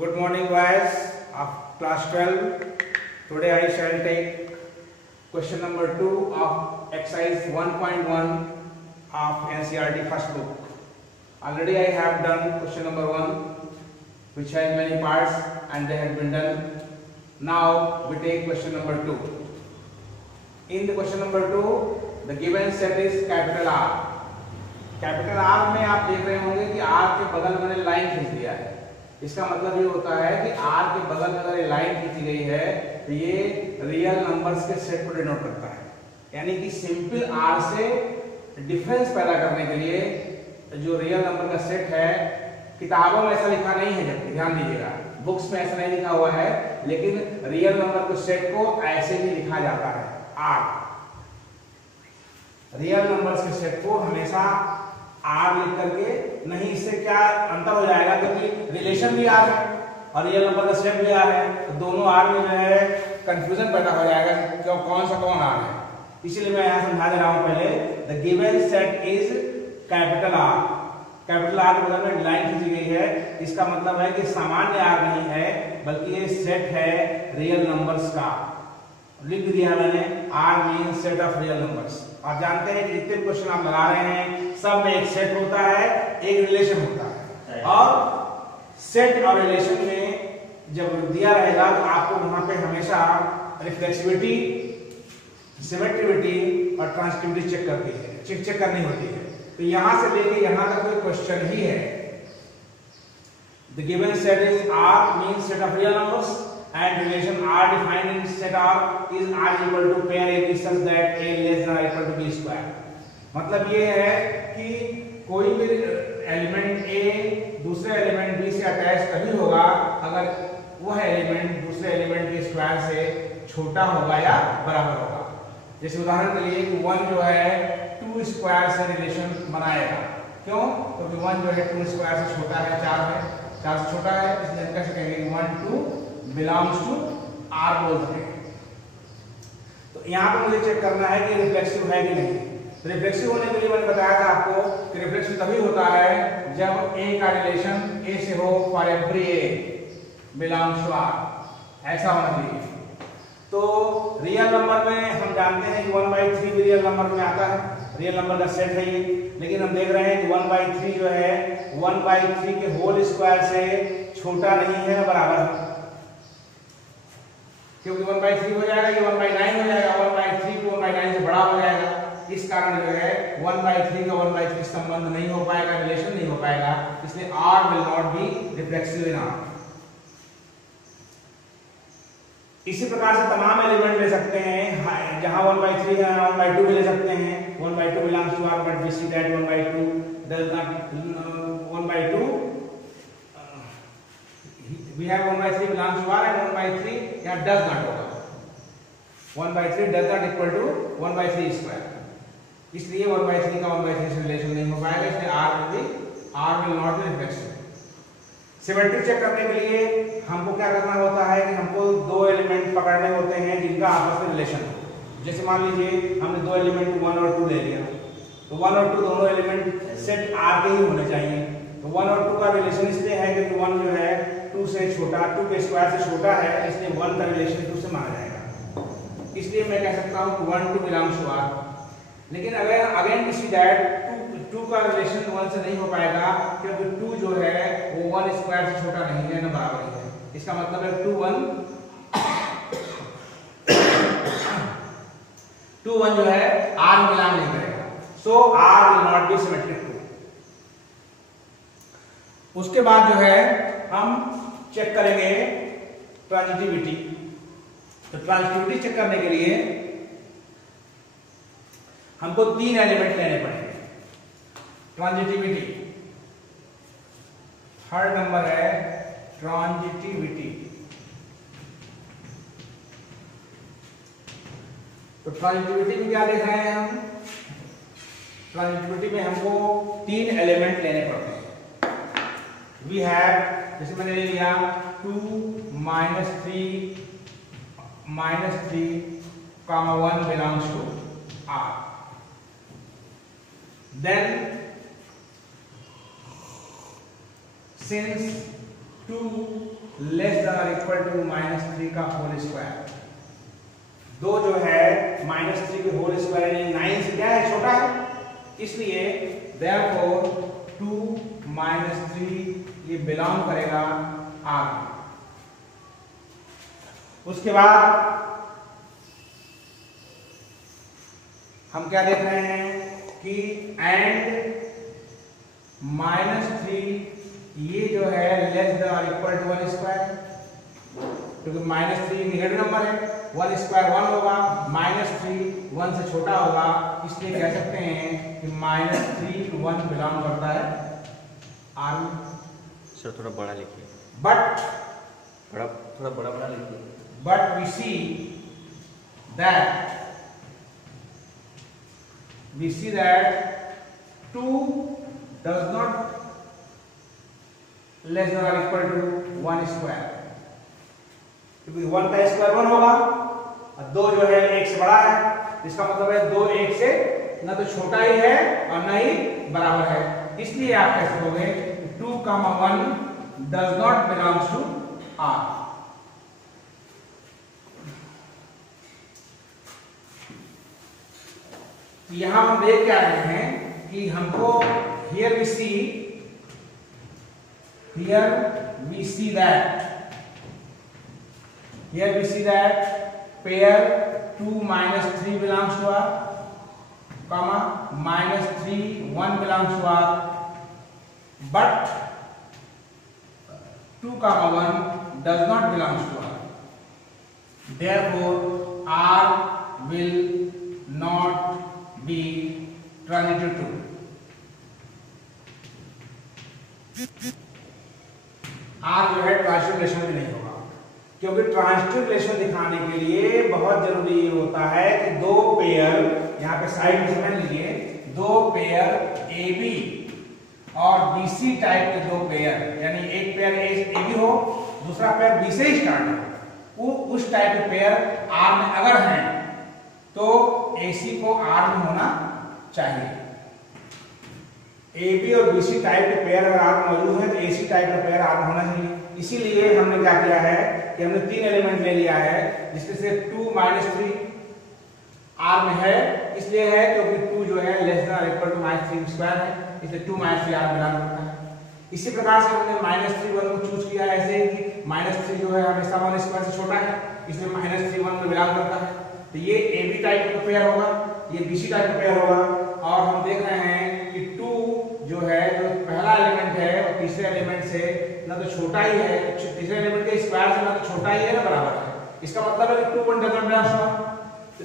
Good morning, boys of class 12. Today I shall take question number 2 of exercise 1.1 of NCERT first book. Already I have done question number 1, which has many parts and they have been done. Now we take question number 2. In the question number 2, the given set is capital R. Capital R में आप देख रहे होंगे कि are के बगल में line खींच दिया है। इसका मतलब ये होता है कि आर के बगल में अगर ये लाइन खींची गई है तो ये रियल नंबर्स के सेट को डिनोट करता है। यानी कि सिंपल आर से डिफरेंस पैदा करने के लिए जो रियल नंबर का सेट है, किताबों में ऐसा लिखा नहीं है, जबकि ध्यान दीजिएगा बुक्स में ऐसा नहीं लिखा हुआ है, लेकिन रियल नंबर के सेट को ऐसे ही लिखा जाता है। आर रियल नंबर्स के सेट को हमेशा आर लिख करके नहीं, इससे क्या अंतर हो जाएगा, क्योंकि रिलेशन भी आर है और रियल नंबर का सेट भी आर है, तो दोनों आर में जो है कंफ्यूजन पैदा हो जाएगा कि कौन सा कौन आर है। इसीलिए मैं यहाँ समझा दे रहा हूँ पहले। The given set is capital R. Capital R के बगल में लाइन खींची गई है, इसका मतलब है कि सामान्य आर नहीं है, बल्कि ये सेट है रियल नंबर्स का। लिख दिया मैंने, R mean set of real numbers. आप जानते हैं कि जितने क्वेश्चन आप लगा रहे हैं सब में एक सेट होता है, एक रिलेशन होता है, और सेट और रिलेशन में जब दिया रहेगा तो आपको वहां पे हमेशा रिफ्लेक्सिविटी, सिमेट्रिविटी और ट्रांसिटिविटी चेक करनी होती है। तो यहां से लेके यहां तक कोई क्वेश्चन ही है। The given set is R mean set of real numbers and relation R defined in set R is R equal to pair AB such that A less than or equal to B square। मतलब ये है कि कोई भी element A दूसरे element B से attach तभी होगा अगर वह एलिमेंट दूसरे एलिमेंट के स्क्वायर से छोटा होगा या बराबर होगा। जैसे उदाहरण के लिए 1 जो है 2 स्क्वायर से रिलेशन बनाएगा। क्यों? क्योंकि 1 जो है 2 स्क्वायर से छोटा है, 4 है, 4 से छोटा है, इसलिए हम कैसे कहेंगे 1 2 बिलोंग्स टू आर बोल सकते हैं। तो यहाँ पे मुझे चेक करना है कि रिफ्लेक्सिव है कि नहीं। तो रिफ्लेक्सिव होने के लिए मैंने बताया था आपको कि रिफ्लेक्सिव तभी होता है जब ए का रिलेशन ए से हो, for every A belongs to R, ऐसा होना चाहिए। तो रियल नंबर में हम जानते हैं कि 1/3 भी रियल नंबर में आता है, रियल नंबर का सेट है ये। लेकिन हम देख रहे हैं कि 1/3 जो है 1/3 के होल स्क्वायर से छोटा नहीं है, बराबर है, क्योंकि 1/3 हो जाएगा, ये 1/9 हो जाएगा, 1/3 को 1/9 से बड़ा हो जाएगा। इस कारण जो है 1/3 का 1/3 संबंध नहीं हो पाएगा, रिलेशन नहीं हो पाएगा, इसलिए R will not be reflexive in R। इसी प्रकार से तमाम एलिमेंट ले सकते हैं, जहां 1/3 है 1/2 भी ले सकते हैं। 1/2 belongs to R, but we see that 1/2 does not 1/2 we have 1/3 belongs to R and 1/3 यहाँ does not होगा। 1/3 does not equal to 1/3 square, इसलिए 1/3 का 1/3 से रिलेशन नहीं हो पाएगा, इसलिए R will not be reflexive। Symmetry check करने के लिए हमको क्या करना होता है कि हमको दो एलिमेंट पकड़ने होते हैं जिनका आपस में रिलेशन हो। जैसे मान लीजिए हमने दो एलिमेंट 1 और 2 ले लिया, तो 1 और 2 दोनों एलिमेंट सेट R के ही होने चाहिए। तो 1 और 2 का रिलेशन इसलिए है क्योंकि 1 जो है 2 से छोटा, 2 के स्क्वायर से छोटा है, इसलिए 1 का रिलेशन 2 से माना जाएगा। इसलिए मैं कह सकता हूं कि 1 2 बिलोंग्स टू R। लेकिन अगर अगेन वी सी दैट 2 का रिलेशन 1 से नहीं हो पाएगा, क्योंकि 2 जो है वो 1 स्क्वायर से छोटा नहीं है, ना बराबर ही है। इसका मतलब है 2 1 जो है R में बिलोंग नहीं करेगा, सो R will not be symmetric to। उसके बाद जो है हम चेक करेंगे ट्रांजिटिविटी। तो ट्रांजिटिविटी चेक करने के लिए हमको 3 एलिमेंट लेने पड़ेंगे। ट्रांजिटिविटी थर्ड नंबर है ट्रांजिटिविटी। तो ट्रांजिटिविटी में क्या देख रहे हैं हम? ट्रांजिटिविटी में हमको 3 एलिमेंट लेने पड़ते हैं। वी हैव, जैसे मैंने ले लिया 2 -3 -3, 1 belongs to R। Then since 2 less than और इक्वल टू -3 का होल स्क्वायर। 2 जो है -3 के होल स्क्वायर यानी 9 से क्या है, छोटा है, इसलिए therefore 2 -3 ये बिलोंग करेगा R। उसके बाद हम क्या देख रहे हैं कि एंड -3 ये जो है लेस देन और इक्वल टू 1 स्क्वायर, क्योंकि -3 नेगेटिव नंबर है, 1 स्क्वायर 1 होगा, -3 1 से छोटा होगा, इसलिए कह सकते हैं कि -3 1 बिलोंग करता है R में। सर थोड़ा बड़ा लिखिए, बट थोड़ा बड़ा लिखिए। But we see that 2 does not less than or equal to 1 square, क्योंकि 1 का स्क्वायर 1 होगा और 2 जो है 1 से बड़ा है, इसका मतलब है 2 1 से न तो छोटा ही है और न ही बराबर है, इसलिए आप कह सकोगे 2, 1 does not belongs to R। यहां हम देख क्या रहे हैं कि हमको here we see that pair 2 -3 belongs to R, comma -3 1 belongs to R, but 2, 1 does not belongs to R, therefore R will not be transitive 2। R जो है ट्रांजिटिव रिलेशन भी नहीं होगा, क्योंकि ट्रांजिटिव रिलेशन दिखाने के लिए बहुत जरूरी होता है कि 2 पेयर, यहाँ पे साइड में समझ लीजिए, 2 पेयर AB और BC टाइप के 2 पेयर, यानी एक पेयर AB हो, दूसरा पेयर B से ही स्टार्ट हो, उस टाइप के पेयर R में अगर हैं तो AC को R में होना चाहिए। AB और BC टाइप के पेयर अगर R में मौजूद है तो AC टाइप का पेयर R में होना चाहिए। इसीलिए हमने क्या किया है कि हमने 3 एलिमेंट ले लिया है, जिसमें से 2 -3 R में है, इसलिए है क्योंकि 2 जो है लेस देन और इक्वल टू -3 स्क्वायर है, इसलिए 2 -3 R बिलोंग करता है। इसी प्रकार से हमने -3 1 को चूज किया ऐसे कि -3 जो है हमेशा 1 स्क्वायर से छोटा है, इसलिए -3 1 में बिलोंग करता है। तो ये AB टाइप का पेयर होगा, ये BC टाइप का पेयर होगा, और हम देख रहे हैं कि 2 जो है जो पहला एलिमेंट है और तीसरे एलिमेंट से ना तो छोटा ही है, तीसरे एलिमेंट के स्क्वायर से ना तो छोटा ही है ना बराबर है, इसका मतलब है कि 2 1 doesn't belongs to R।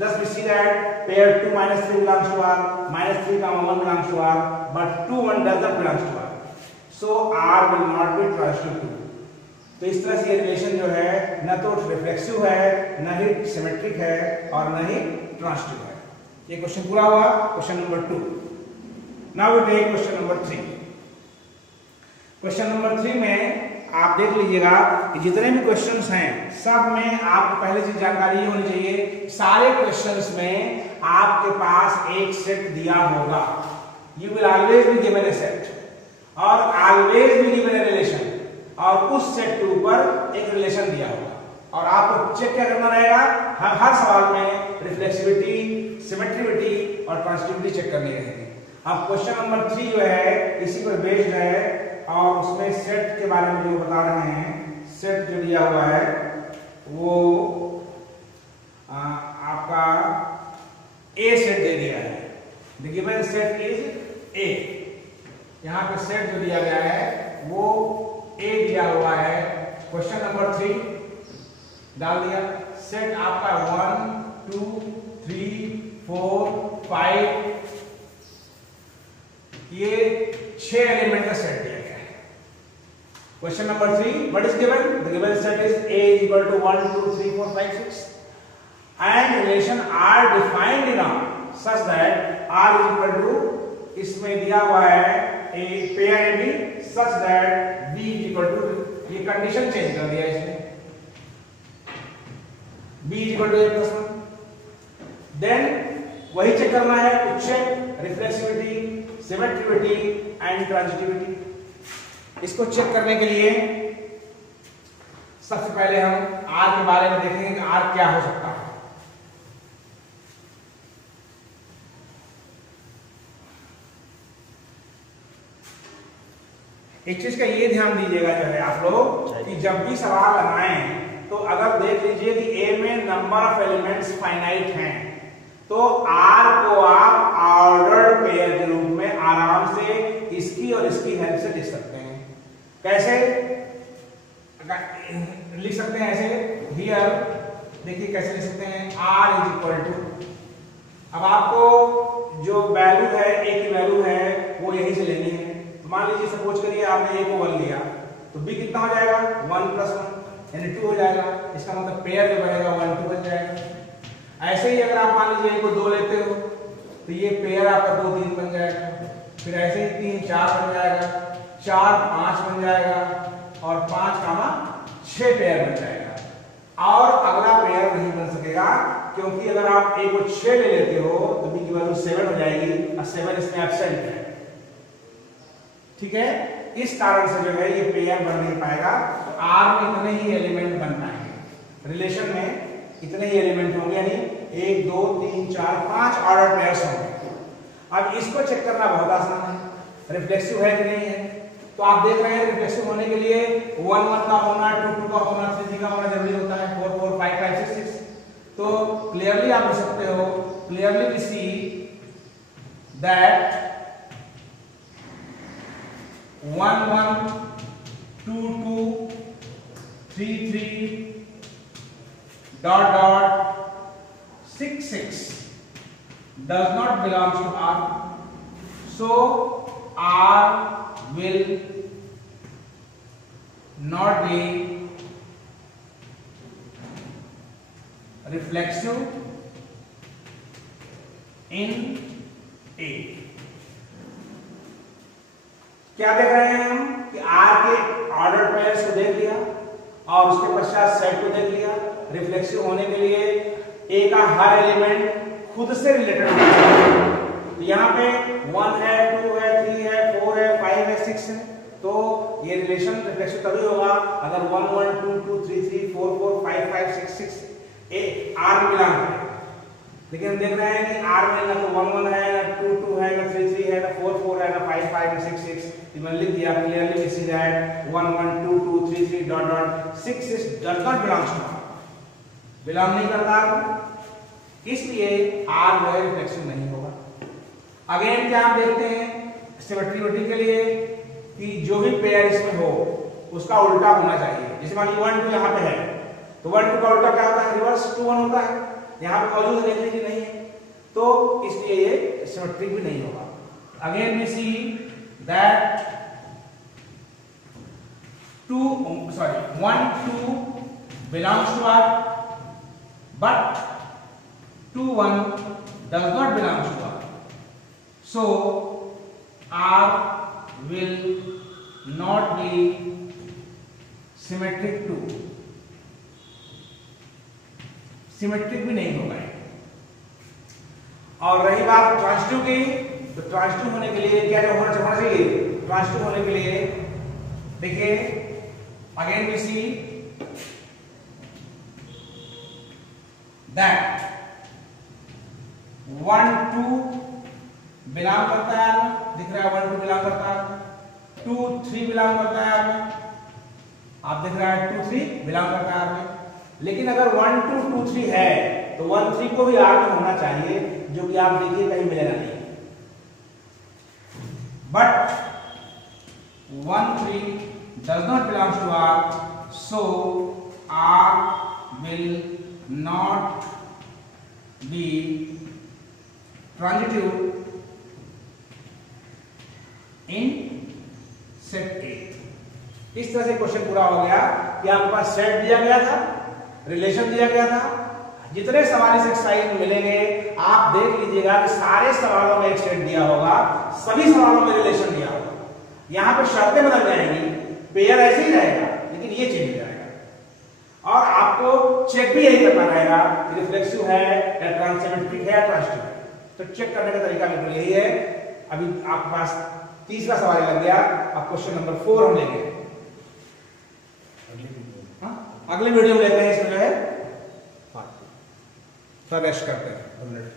Thus we see that pair 2 -3 belongs to R, -3, 1 belongs to R, but 2 1 doesn't belongs to R, so R will not be transitive 2। तो इस तरह से ये रिलेशन जो है न तो रिफ्लेक्सिव है, न ही सिमेट्रिक है और न ही ट्रांजिटिव है। ये क्वेश्चन पूरा हुआ, question number 2। Now we take question number 3। Question number 3 में आप देख लीजिएगा कि जितने भी क्वेश्चंस हैं सब में आपको पहले से जानकारी होनी चाहिए, सारे क्वेश्चंस में आपके पास एक सेट दिया होगा। You will always be given a set और always be given a relation, और उस सेट के ऊपर एक रिलेशन दिया होगा और आपको चेक क्या करना रहेगा, हर सवाल में रिफ्लेक्सिविटी, सिमेट्रिसिटी और ट्रांजिटिविटी चेक करनी रहेगी। अब क्वेश्चन नंबर 3 जो है इसी पर बेस्ड है और उसमें सेट के बारे में जो बता रहे हैं, सेट जो दिया हुआ है वो आपका ए सेट दे दिया है। The given set is a. यहाँ पे सेट जो दिया गया है वो ए दिया हुआ है। क्वेश्चन नंबर 3 डाल दिया, सेट आपका 1 2 3 4 5, ये 6 एलिमेंट का सेट दिया गया है। Question number 3, what is given? The given set is A is equal to 1 2 3 4 5 6 and relation are defined in R such that R is equal to, इसमें दिया हुआ है a pair AB such that B is equal to, ये condition change कर दिया इसमें, B is equal to A plus 1। Then वही check करना है, तो check reflexivity, symmetricity and transitivity. इसको चेक करने के लिए सबसे पहले हम आर के बारे में देखेंगे कि आर क्या हो सकता है। एक चीज का ये ध्यान दीजिएगा जो है आप लोग कि जब भी सवाल लगाएं तो अगर देख लीजिए कि ए में नंबर ऑफ एलिमेंट्स फाइनाइट हैं तो आर को आप ऑर्डर्ड पेयर के रूप में आराम से इसकी और इसकी हेल्प से लिख सकते हैं। कैसे लिख सकते हैं? ऐसे हियर देखिए कैसे लिख सकते हैं, आर इज इक्वल टू, अब आपको जो वैल्यू है ए की वैल्यू है वो यहीं से लेनी है। तो मान लीजिए सपोज करिए आपने ए को 1 लिया तो बी कितना हो जाएगा 1 + 1 यानी 2 हो जाएगा। इसका मतलब पेयर जो बनेगा 1 2 बन जाएगा। ऐसे ही अगर आप मान लीजिए ए को 2 लेते हो तो ये पेयर आपका 2 3 बन जाएगा, फिर ऐसे ही 3 4 बन जाएगा, 4 5 बन जाएगा और 5 6 पेयर बन जाएगा। और अगला पेयर नहीं बन सकेगा क्योंकि अगर आप ए को 6 ले लेते हो तो बी की वैल्यू 7 हो जाएगी और 7 इसमें एब्सेंट है। ठीक है, इस कारण से जो है ये पेयर बन नहीं पाएगा। तो आर में इतने ही एलिमेंट बन पाएंगे, रिलेशन में इतने ही एलिमेंट होंगे यानी 1 2 3 4 5 ऑर्डर पेयर्स होंगे। अब इसको चेक करना बहुत आसान है, रिफ्लेक्सिव है कि नहीं है। तो आप देख रहे हैं रिफ्लेक्सिव होने के लिए 1 1 का होना, 2 2 का होना, 3 3 का होना जरूरी होता है, 4 4 5 5 6 6। तो क्लियरली आप देख सकते हो, clearly we see that 1 1 2 2 3 3 dot dot 6 6 does not belong to R. So R will not be reflexive in A. क्या देख रहे हैं हम कि R के ऑर्डर पेयर्स को देख लिया और उसके पश्चात सेट को देख लिया। रिफ्लेक्सिव होने के लिए A का हर एलिमेंट खुद से रिलेटेड है। यहाँ पे 1 है, 2 है, 3 है, 4 है, 5 है, 6 है। तो ये रिलेशन रिफ्लेक्सिव तभी होगा अगर 1 1 2 2 3 3 4 4 5 5 6 6 ए आर में बिलोंग करे। लेकिन हम देख रहे हैं कि आर में ना तो 1 1 है, ना 2 2 है, ना 3 3 है, ना 4 4 है, ना 5 5 ना 6 6। मैंने लिख दिया clearly we see that 1 1 2 2 3 3 dot dot 6 6 does not belongs to R, belong नहीं करता, इसलिए आर जो है रिफ्लेक्सिव नहीं होगा। अगेन क्या हम देखते हैं सिमेट्री के लिए कि जो भी पेयर इसमें हो उसका उल्टा होना चाहिए। जैसे मान लीजिए 1 2 यहाँ पे है तो 1 2 का उल्टा क्या होता है, रिवर्स 2 1 होता है। यहाँ पे मौजूद देख लीजिए नहीं है तो इसलिए ये सिमेट्रिक भी नहीं होगा। Again we see that 1 2 belongs to R but 2 1 does not belong to R. So R will not be symmetric to, symmetric भी नहीं होगा। और रही बात ट्रांजिटिव की, तो ट्रांजिटिव होने के लिए क्या होना चाहिए? ट्रांजिटिव होने के लिए देखिए again we see that 1 2 belong करता है, दिख रहा है 1 2 बिलोंग करता है, 2 3 बिलोंग करता है, आप देख रहा है 2 3 बिलोंग करता है। लेकिन अगर 1 2 2 3 है तो 1 3 को भी आर में होना चाहिए, जो कि आप देखिए कहीं मिलेगा नहीं। But 1 3 does not belong to R, so R will not be transitive in set A। इस तरह से क्वेश्चन पूरा हो गया कि आपके पास सेट दिया गया था, रिलेशन दिया गया था। जितने सवाल इस एक्सरसाइज में मिलेंगे आप देख लीजिएगा कि सारे सवालों में एक सेट दिया होगा, सभी सवालों में रिलेशन दिया होगा। यहाँ पे शर्तें बदल जाएंगी, पेयर ऐसे ही रहेगा लेकिन ये चेंज हो जाएगा। और आपको चेक भी यही करना रहेगा कि रिफ्लेक्सिव है या ट्रांसिमेट्रिक है या ट्रांजिटिव है। तो चेक करने का तरीका बिल्कुल यही है। अभी आपके पास तीसरा सवाल लग गया, अब क्वेश्चन नंबर 4 हम लेंगे। अगले वीडियो में लेते हैं इसमें जो है थोड़ा रेस्ट करते हैं 2 मिनट।